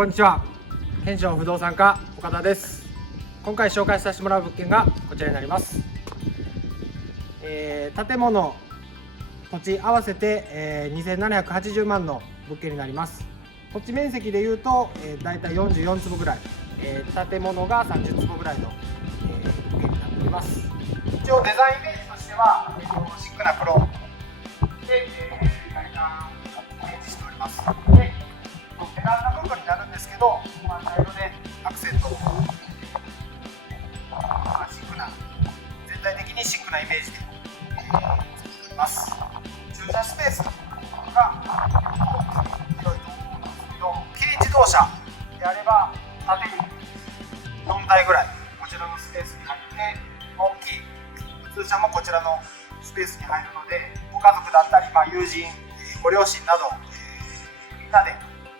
こんにちは。ペンション不動産課岡田です。今回紹介させてもらう物件がこちらになります。建物土地合わせて、2780万の物件になります。土地面積でいうと、だいたい44坪ぐらい、建物が30坪ぐらいの、物件になっております。一応デザインイメージとしては、シックな黒で、外観をイメージしております。でベランダ部分になるんですけど、茶色でアクセントを、シックな、全体的にシックなイメージで作っております。駐車スペースが広いと思うんですけど、軽自動車であれば縦に4台ぐらいこちらのスペースに入って、大きい普通車もこちらのスペースに入るので、ご家族だったり、友人、ご両親など、みんなで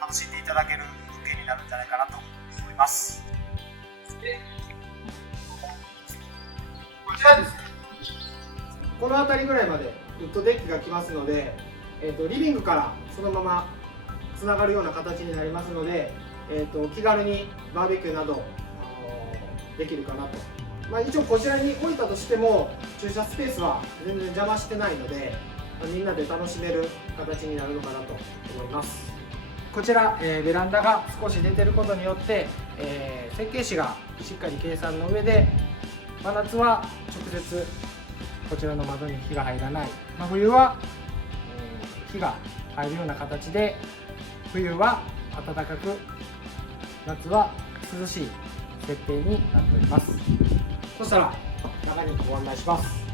楽しんでいただける物件になるんじゃないかなと思います。でこちらですね、この辺りぐらいまでウッドデッキが来ますので、リビングからそのままつながるような形になりますので、気軽にバーベキューなどできるかなと。一応こちらに置いたとしても駐車スペースは全然邪魔してないので、みんなで楽しめる形になるのかなと思います。こちら、ベランダが少し出てることによって、設計士がしっかり計算の上で、真夏は直接こちらの窓に日が入らない、真冬は、日が入るような形で、冬は暖かく夏は涼しい設定になっております。そしたら中にご案内します。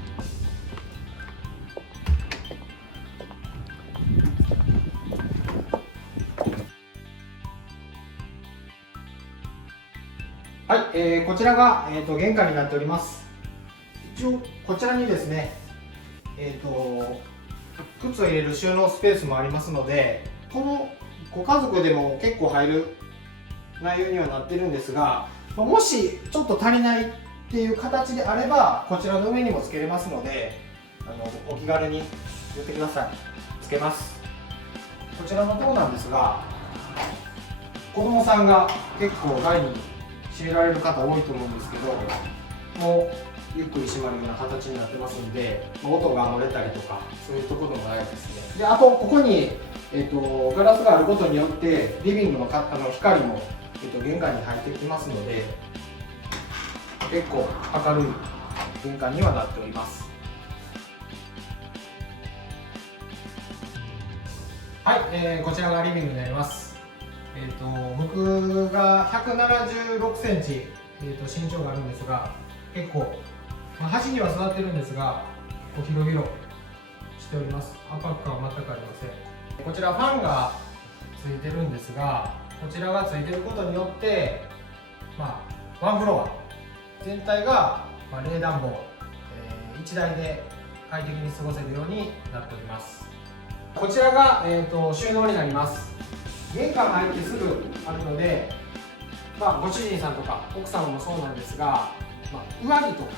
はい、こちらが、玄関になっております。一応こちらにですね、靴を入れる収納スペースもありますので、このご家族でも結構入る内容にはなってるんですが、もしちょっと足りないっていう形であれば、こちらの上にもつけれますので、お気軽に言ってください。つけます。こちらのところなんですが、子供さんが結構台に閉められる方多いと思うんですけど、もうゆっくり閉まるような形になってますので、音が漏れたりとかそういうところもないですね。で、あとここに、ガラスがあることによってリビングの光も、玄関に入ってきますので、結構明るい玄関にはなっております。はい、こちらがリビングになります。僕が176センチ、身長があるんですが、結構、端には座ってるんですが、広々しております。圧迫感は全くありません。こちらファンがついてるんですが、こちらがついてることによって、ワンフロア全体が、冷暖房、1台で快適に過ごせるようになっております。こちらが、収納になります。玄関入ってすぐあるので、ご主人さんとか奥様もそうなんですが、上着とか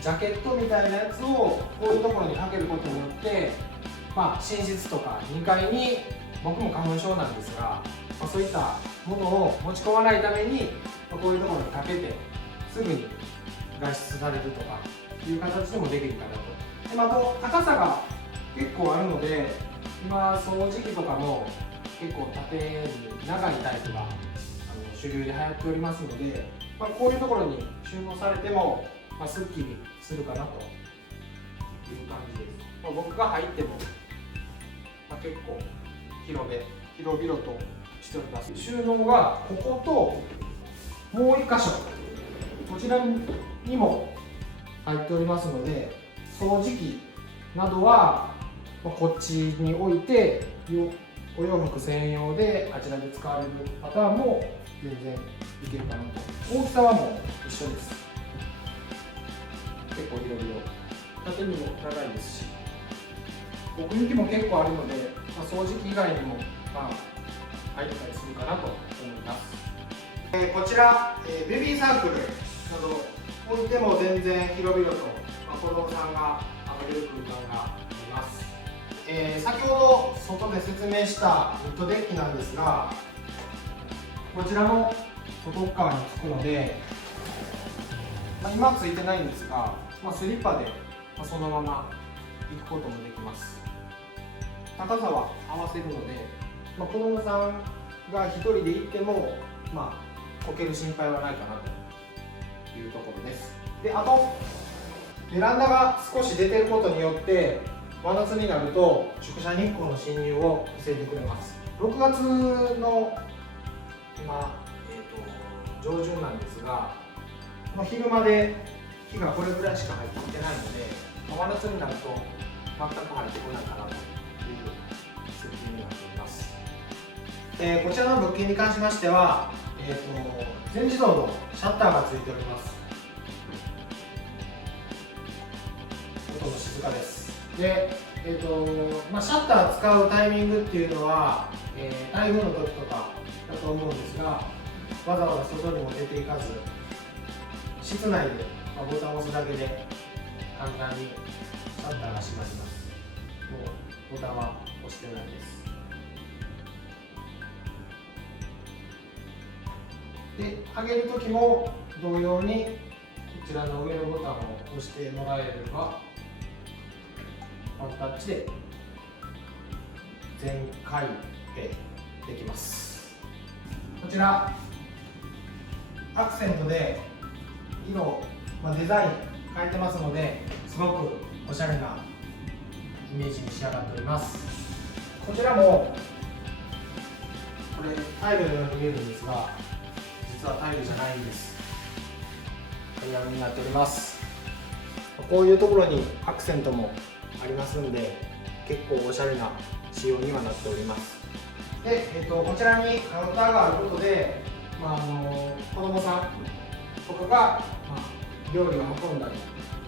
ジャケットみたいなやつをこういうところにかけることによって、寝室とか2階に、僕も花粉症なんですが、そういったものを持ち込まないために、こういうところにかけてすぐに外出されるとかいう形でもできるかなと。で、あと高さが結構あるので、今掃除機とかも結構縦に長いタイプが主流で流行っておりますので、こういうところに収納されても、すっきりするかなという感じです。僕が入っても、結構広々としております。収納がここともう1箇所、こちらにも入っておりますので、掃除機などはこっちに置いて、お洋服専用であちらで使われるパターンも全然いけるかなと。大きさはもう一緒です。結構広々、縦にも長いですし、奥行きも結構あるので、掃除機以外にも入ったりするかなと思います。こちら、ベビーサークルなど置いても全然広々と、子供さんが遊べる空間があります。先ほど外で説明したウッドデッキなんですが、こちらの外側につくので、今はついてないんですが、スリッパでそのまま行くこともできます。高さは合わせるので、子供さんが1人で行っても、こける心配はないかなというところです。で、あとベランダが少し出てることによって真夏になると直射日光の侵入を防いでくれます。6月の今、上旬なんですが、昼間で日がこれぐらいしか入ってきてないので、真夏になると全く入ってこないかなという設計になっています。こちらの物件に関しましては、全自動のシャッターがついております。音も静かです。で、シャッター使うタイミングっていうのは、台風の時とかだと思うんですが、わざわざ外にも出ていかず、室内でボタンを押すだけで簡単にシャッターが閉まります。もうボタンは押してないです。で、上げるときも同様にこちらの上のボタンを押してもらえれば、ワンタッチで全開閉できます。こちらアクセントで色、デザイン変えてますので、すごくおしゃれなイメージに仕上がっております。こちらもこれタイルのように見えるんですが、実はタイルじゃないんです。タイヤになっております。こういうところにアクセントもありますんで、結構おしゃれな仕様にはなっております。で、こちらにカウンターがあることで、子供さんとかが、料理を運んだり、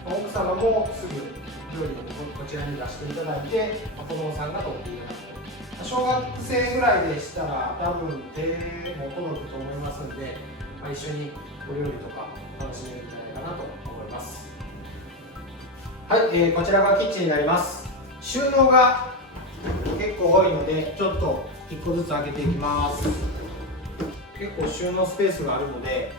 奥様もすぐ料理をこちらに出していただいて、子供さんが取っていただくと。小学生ぐらいでしたら多分手も届くと思いますので、一緒にお料理とか楽しめるんじゃないかなと思います。はい、こちらがキッチンになります。収納が結構多いので、ちょっと1個ずつ開けていきます。結構収納スペースがあるので、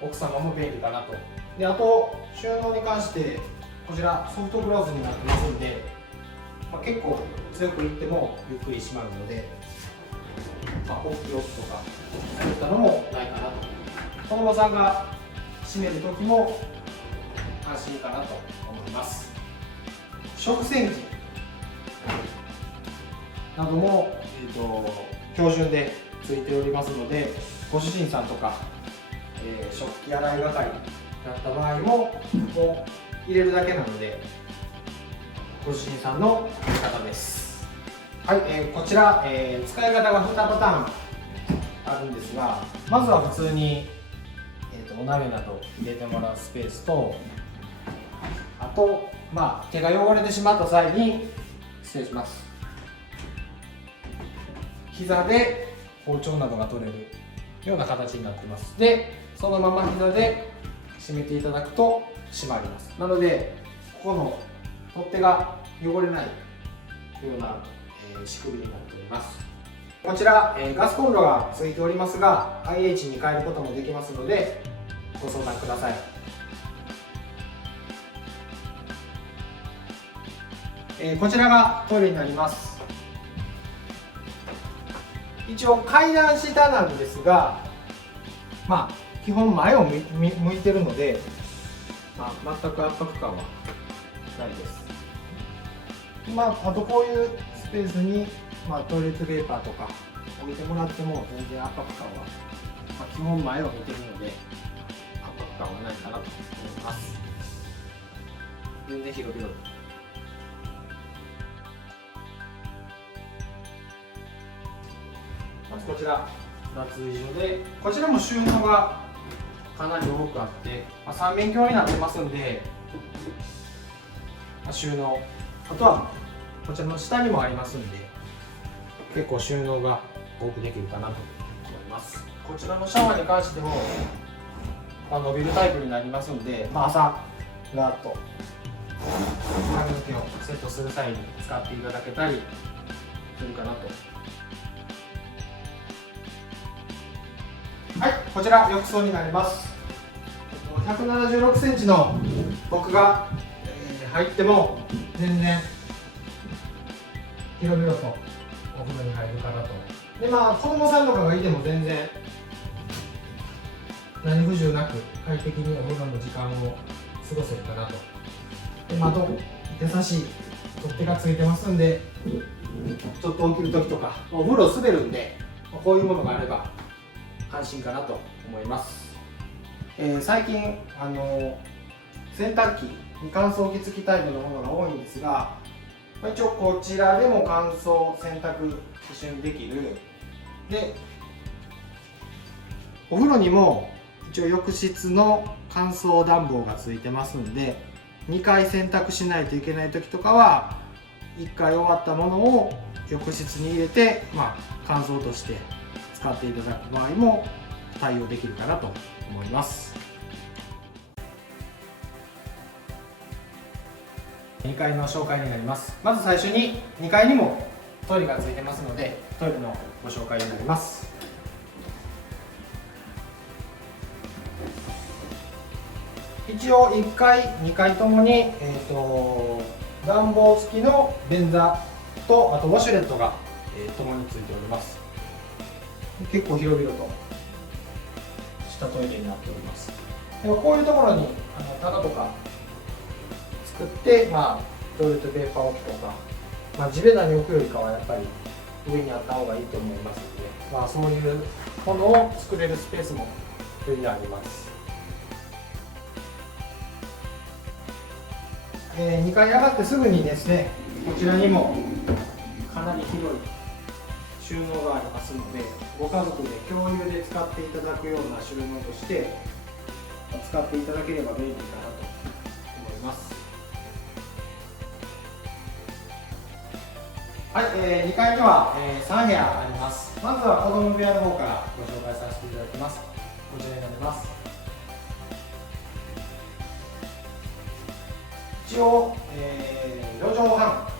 奥様も便利かなと。で、あと収納に関してこちらソフトクローズになってますんで、結構強くいってもゆっくり閉まるので、大きい音とかそういったのもないかなと。子供さんが閉める時も安心かなと思います。食洗機なども、標準でついておりますので、ご主人さんとか、食器洗い係だった場合も入れるだけなので、ご主人さんのやり方です。はい、こちら、使い方が2パターンあるんですが、まずは普通に、お鍋など入れてもらうスペースと、あと、手が汚れてしまった際に、失礼します、膝で包丁などが取れるような形になってます。で、そのまま膝で締めていただくと締まります。なので、ここの取っ手が汚れないような、仕組みになっております。こちら、ガスコンロがついておりますが、 IH に変えることもできますので、ご相談ください。こちらがトイレになります。一応階段下なんですが、基本前を向いてるので、全く圧迫感はないです。あとこういうスペースに、トイレットペーパーとか置いてもらっても全然圧迫感は、基本前を見てるので圧迫感はないかなと思います。全然広々。まずこちら脱衣所で、こちらも収納がかなり多くあって、三面鏡になってますんで、収納、あとはこちらの下にもありますんで、結構収納が多くできるかなと思います。こちらのシャワーに関しても、伸びるタイプになりますんで、朝ガーッと髪の毛をセットする際に使っていただけたりするかなと。こちら浴槽になります。176センチの僕が入っても全然広々とお風呂に入るかなと。で子供さんとかがいても全然何不自由なく快適にお風呂の時間を過ごせるかなと。で窓優しい取っ手がついてますんで、ちょっと起きる時とかお風呂滑るんで、こういうものがあれば安心かなと思います。最近洗濯機乾燥機付きタイプのものが多いんですが、一応こちらでも乾燥洗濯一緒にできる。でお風呂にも一応浴室の乾燥暖房がついてますんで、2回洗濯しないといけない時とかは1回終わったものを浴室に入れて、乾燥として使っていただく場合も対応できるかなと思います。2階の紹介になります。まず最初に2階にもトイレがついてますので、トイレのご紹介になります。一応1階2階ともに、暖房付きの便座とあとウォシュレットが、ともについております。結構広々としたトイレになっております。でもこういうところに棚とか作って、トイレットペーパー置きとか、地べたに置くよりかはやっぱり上にあった方がいいと思いますので、そういうものを作れるスペースも上にあります。2階に上がってすぐにですね、こちらにもかなり広い収納がありますので、ご家族で共有で使っていただくような収納として使っていただければ便利かなと思います。はい、2階には、3部屋あります。まずは子供部屋の方からご紹介させていただきます。こちらになります。一応、4畳半あ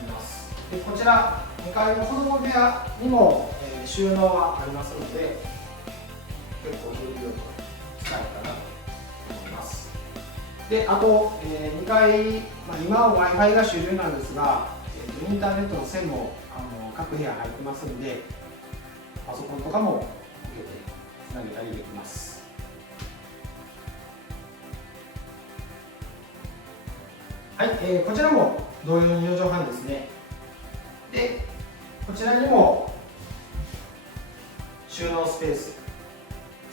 ります。でこちら2階の子供部屋にも、収納がありますので、結構広々と使えるかなと思います。であと、2階、今は Wi-Fi が主流なんですが、インターネットの線も各部屋入ってますんで、パソコンとかも受けてつなげたりできます。はい、こちらも同様に4畳半ですね。でこちらにも収納スペース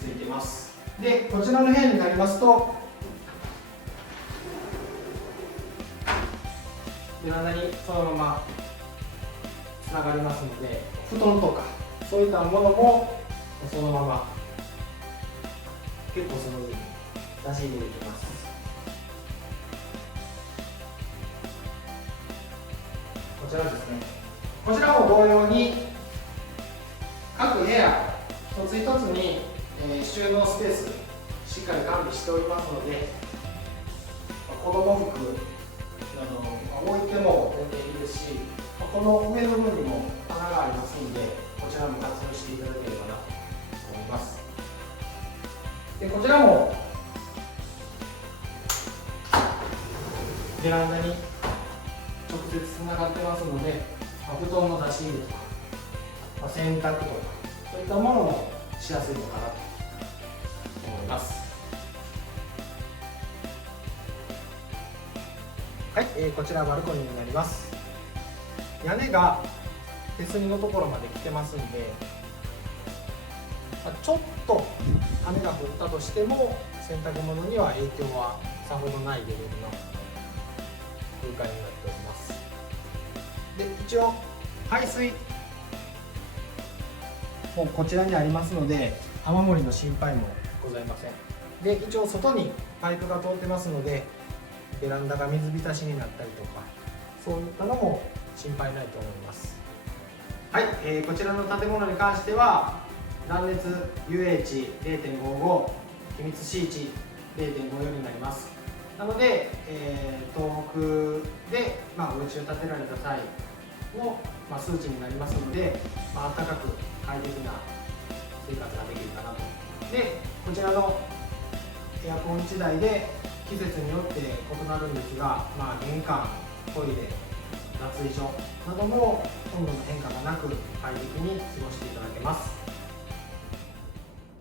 ついています。でこちらの部屋になりますと、ベランダにそのままつながりますので、布団とかそういったものもそのまま結構スムーズに出し入れできます。こちらですね。こちらも同様に各部屋一つ一つに、収納スペースしっかり完備しておりますので、子供服置いても全然いいですし、この上の部分にも穴がありますので、こちらも活用していただければなと思います。でこちらもベランダに直接つながってますので、布団の出し入れとか、洗濯とかそういったものもしやすいのかなと思います。はい、こちらバルコニーになります。屋根が手すりのところまで来てますんで、ちょっと雨が降ったとしても洗濯物には影響はさほどないレベルの空間になっております。で一応排水もこちらにありますので、雨漏りの心配もございません。で一応外にパイプが通ってますので、ベランダが水浸しになったりとかそういったのも心配ないと思います。はい、こちらの建物に関しては断熱 UH0.55 気密 C 値 0.54 になります。なので、東北で、お家を建てられた際の、数値になりますので、暖かく快適な生活ができるかなとでこちらのエアコン1台で季節によって異なるんですが、玄関、トイレ、脱衣所なども温度の変化がなく快適に過ごしていただけます。